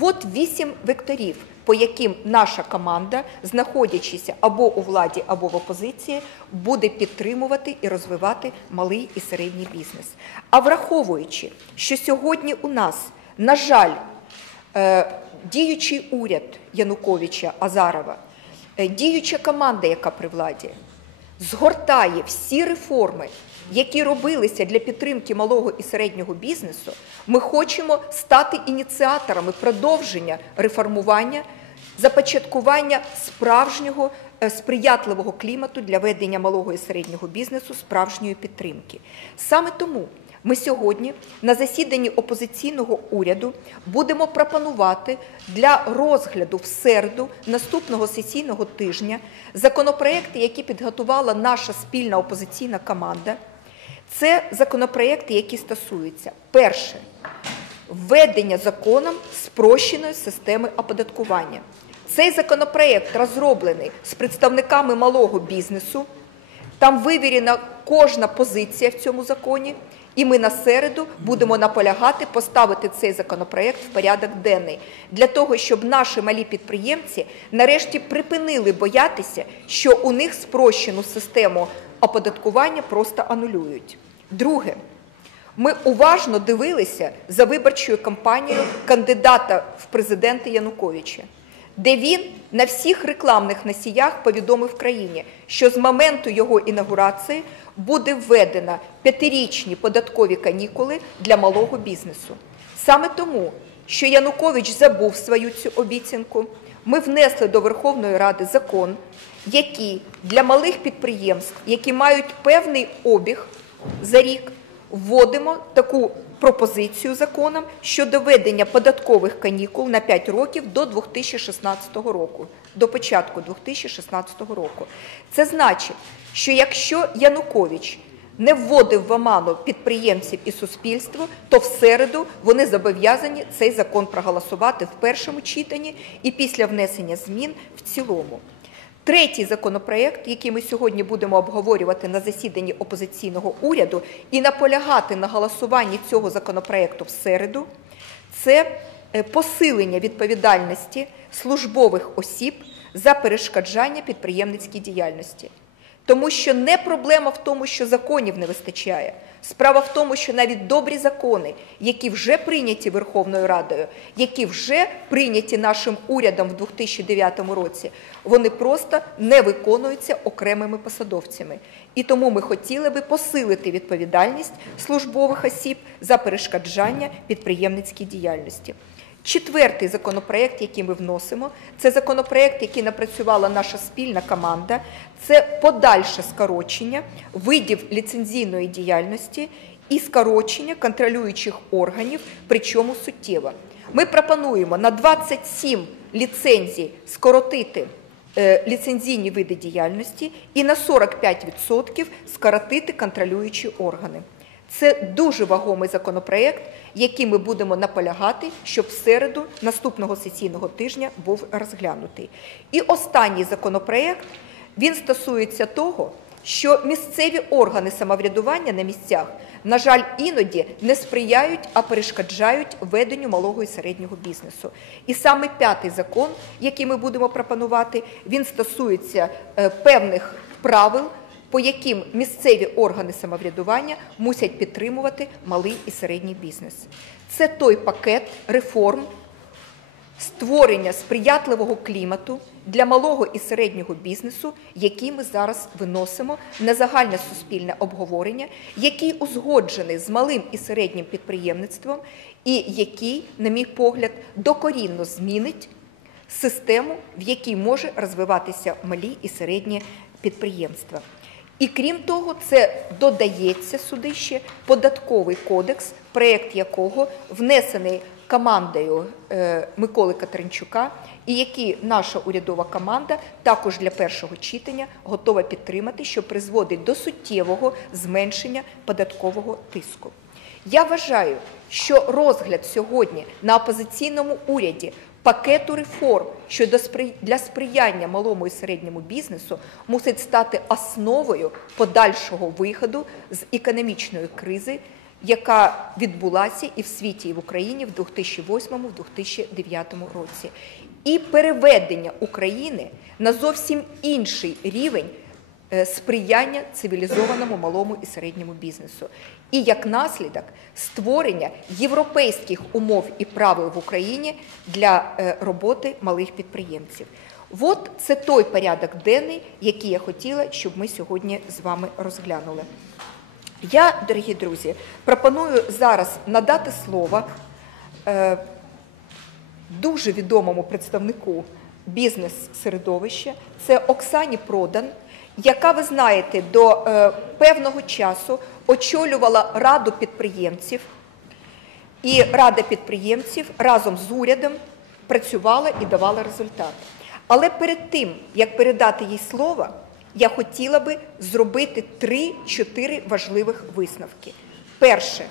От вісім векторів, по яким наша команда, знаходячись або у владі, або в опозиції, буде підтримувати і розвивати малий і середній бізнес. А враховуючи, що сьогодні у нас, на жаль, е, діючий уряд Януковича Азарова, е, діюча команда, яка при владі, згортає всі реформи, які робилися для підтримки малого і середнього бізнесу, ми хочемо стати ініціаторами продовження реформування, започаткування справжнього е, сприятливого клімату для ведення малого і середнього бізнесу, справжньої підтримки. Саме тому ми сьогодні на засіданні опозиційного уряду будемо пропонувати для розгляду в середу наступного сесійного тижня законопроекти, які підготувала наша спільна опозиційна команда. Це законопроекти, які стосуються перше введення законом спрощеної системи оподаткування. Цей законопроект розроблений з представниками малого бізнесу. Там вивірена кожна позиція в цьому законі, і ми на середу будемо наполягати поставити цей законопроект в порядок денний для того, щоб наші малі підприємці нарешті припинили боятися, що у них спрощену систему оподаткування просто анулюють. Друге, ми уважно дивилися за виборчою кампанією кандидата в президенти Януковича, де він на всіх рекламних носіях повідомив країні, що з моменту його інаугурації буде введено п'ятирічні податкові канікули для малого бізнесу. Саме тому, що Янукович забув свою цю обіцянку, ми внесли до Верховної Ради закон, який для малих підприємств, які мають певний обіг за рік, вводимо таку пропозицію законом щодо введення податкових канікул на 5 років до 2016 року, до початку 2016 року. Це значить, що якщо Янукович не вводив в оману підприємців і суспільство, то в середу вони зобов'язані цей закон проголосувати в першому читанні і після внесення змін в цілому. Третій законопроект, який ми сьогодні будемо обговорювати на засіданні опозиційного уряду і наполягати на голосуванні цього законопроекту в середу, це е, посилення відповідальності службових осіб за перешкоджання підприємницькій діяльності. Тому що не проблема в тому, що законів не вистачає. Справа в тому, що навіть добрі закони, які вже прийняті Верховною Радою, які вже прийняті нашим урядом в 2009 році, вони просто не виконуються окремими посадовцями. І тому ми хотіли би посилити відповідальність службових осіб за перешкоджання підприємницькій діяльності. Четвертий законопроект, який ми вносимо, це законопроект, який напрацювала наша спільна команда, це подальше скорочення видів ліцензійної діяльності і скорочення контролюючих органів, причому суттєво. Ми пропонуємо на 27 ліцензій скоротити е, ліцензійні види діяльності і на 45% скоротити контролюючі органи. Це дуже вагомий законопроект, який ми будемо наполягати, щоб в середу наступного сесійного тижня був розглянутий. І останній законопроект він стосується того, що місцеві органи самоврядування на місцях, на жаль, іноді не сприяють, а перешкоджають веденню малого і середнього бізнесу. І саме п'ятий закон, який ми будемо пропонувати, він стосується е, певних правил по яким місцеві органи самоврядування мусять підтримувати малий і середній бізнес. Це той пакет реформ, створення сприятливого клімату для малого і середнього бізнесу, який ми зараз виносимо на загальне суспільне обговорення, який узгоджений з малим і середнім підприємництвом, і який, на мій погляд, докорінно змінить систему, в якій може розвиватися малі і середні підприємства. І крім того, це додається сюди ще податковий кодекс, проєкт якого внесений командою е, Миколи Катеринчука, і який наша урядова команда також для першого читання готова підтримати, що призводить до суттєвого зменшення податкового тиску. Я вважаю, що розгляд сьогодні на опозиційному уряді пакету реформ щодо для сприяння малому і середньому бізнесу мусить стати основою подальшого виходу з економічної кризи, яка відбулася і в світі, і в Україні в 2008-2009 році, і переведення України на зовсім інший рівень сприяння цивілізованому малому і середньому бізнесу, і як наслідок створення європейських умов і правил в Україні для е, роботи малих підприємців. От це той порядок денний, який я хотіла, щоб ми сьогодні з вами розглянули. Я, дорогі друзі, пропоную зараз надати слово е, дуже відомому представнику бізнес-середовища, це Оксані Продан, яка, ви знаєте, до е, певного часу очолювала раду підприємців, і рада підприємців разом з урядом працювала і давала результат. Але перед тим, як передати їй слово, я хотіла би зробити три-чотири важливих висновки. Перше,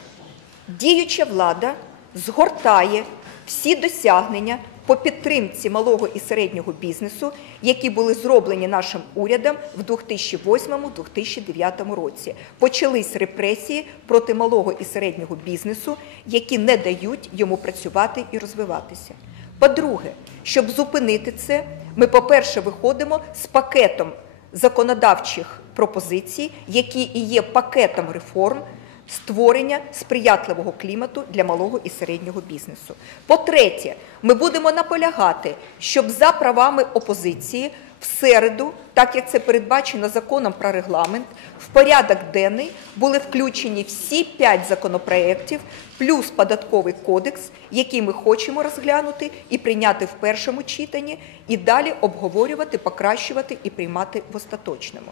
діюча влада згортає всі досягнення по підтримці малого і середнього бізнесу, які були зроблені нашим урядом в 2008-2009 році. Почались репресії проти малого і середнього бізнесу, які не дають йому працювати і розвиватися. По-друге, щоб зупинити це, ми, по-перше, виходимо з пакетом законодавчих пропозицій, які і є пакетом реформ створення сприятливого клімату для малого і середнього бізнесу. По-третє, ми будемо наполягати, щоб за правами опозиції в середу, так як це передбачено законом про регламент, в порядок денний були включені всі п'ять законопроєктів, плюс податковий кодекс, який ми хочемо розглянути і прийняти в першому читанні, і далі обговорювати, покращувати і приймати в остаточному.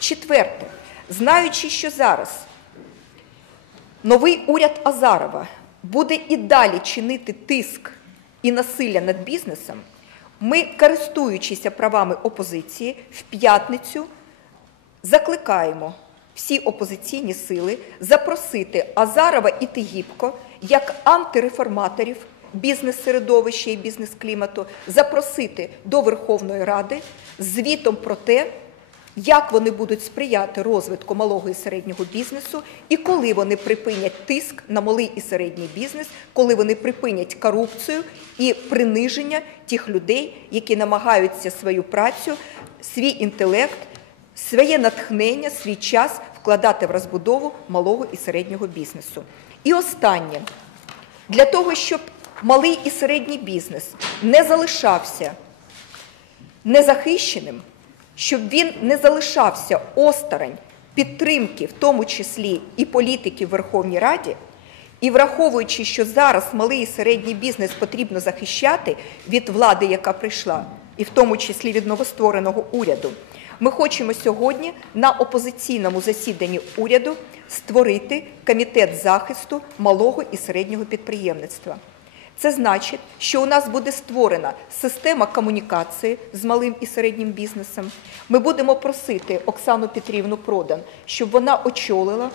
Четверте, знаючи, що зараз новий уряд Азарова буде і далі чинити тиск і насилля над бізнесом, ми, користуючися правами опозиції, в п'ятницю закликаємо всі опозиційні сили запросити Азарова і Тигіпко як антиреформаторів бізнес-середовища і бізнес-клімату, запросити до Верховної Ради звітом про те, як вони будуть сприяти розвитку малого і середнього бізнесу, і коли вони припинять тиск на малий і середній бізнес, коли вони припинять корупцію і приниження тих людей, які намагаються свою працю, свій інтелект, своє натхнення, свій час вкладати в розбудову малого і середнього бізнесу. І останнє для того, щоб малий і середній бізнес не залишався незахищеним щоб він не залишався осторонь підтримки, в тому числі і політики в Верховній Раді, і враховуючи, що зараз малий і середній бізнес потрібно захищати від влади, яка прийшла, і в тому числі від новоствореного уряду, ми хочемо сьогодні на опозиційному засіданні уряду створити комітет захисту малого і середнього підприємництва. Це значить, що у нас буде створена система комунікації з малим і середнім бізнесом. Ми будемо просити Оксану Петрівну Продан, щоб вона очолила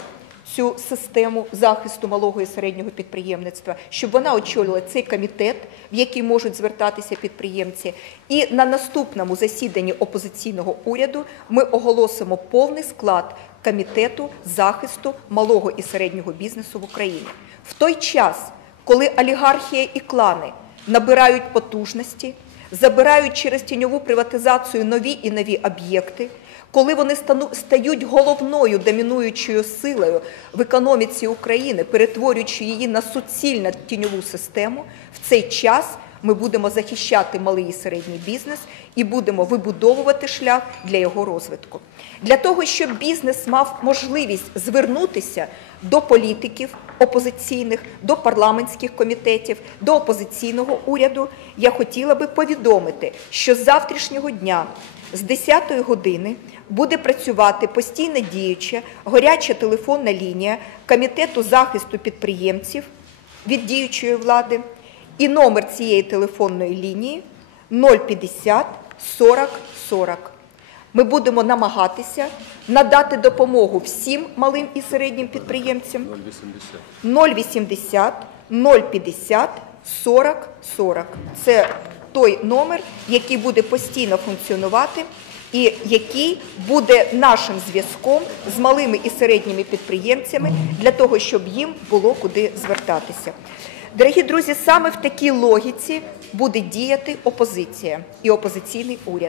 цю систему захисту малого і середнього підприємництва, щоб вона очолила цей комітет, в який можуть звертатися підприємці. І на наступному засіданні опозиційного уряду ми оголосимо повний склад комітету захисту малого і середнього бізнесу в Україні. В той час коли олігархія і клани набирають потужності, забирають через тіньову приватизацію нові і нові об'єкти, коли вони стають головною домінуючою силою в економіці України, перетворюючи її на суцільну тіньову систему, в цей час ми будемо захищати малий і середній бізнес і будемо вибудовувати шлях для його розвитку. Для того, щоб бізнес мав можливість звернутися до політиків опозиційних, до парламентських комітетів, до опозиційного уряду, я хотіла би повідомити, що з завтрашнього дня з 10-ї години буде працювати постійно діюча горяча телефонна лінія Комітету захисту підприємців від діючої влади. І номер цієї телефонної лінії 050 40 40. Ми будемо намагатися надати допомогу всім малим і середнім підприємцям 080 050 40 40. Це той номер, який буде постійно функціонувати і який буде нашим зв'язком з малими і середніми підприємцями для того, щоб їм було куди звертатися. Дорогі друзі, саме в такій логіці буде діяти опозиція і опозиційний уряд.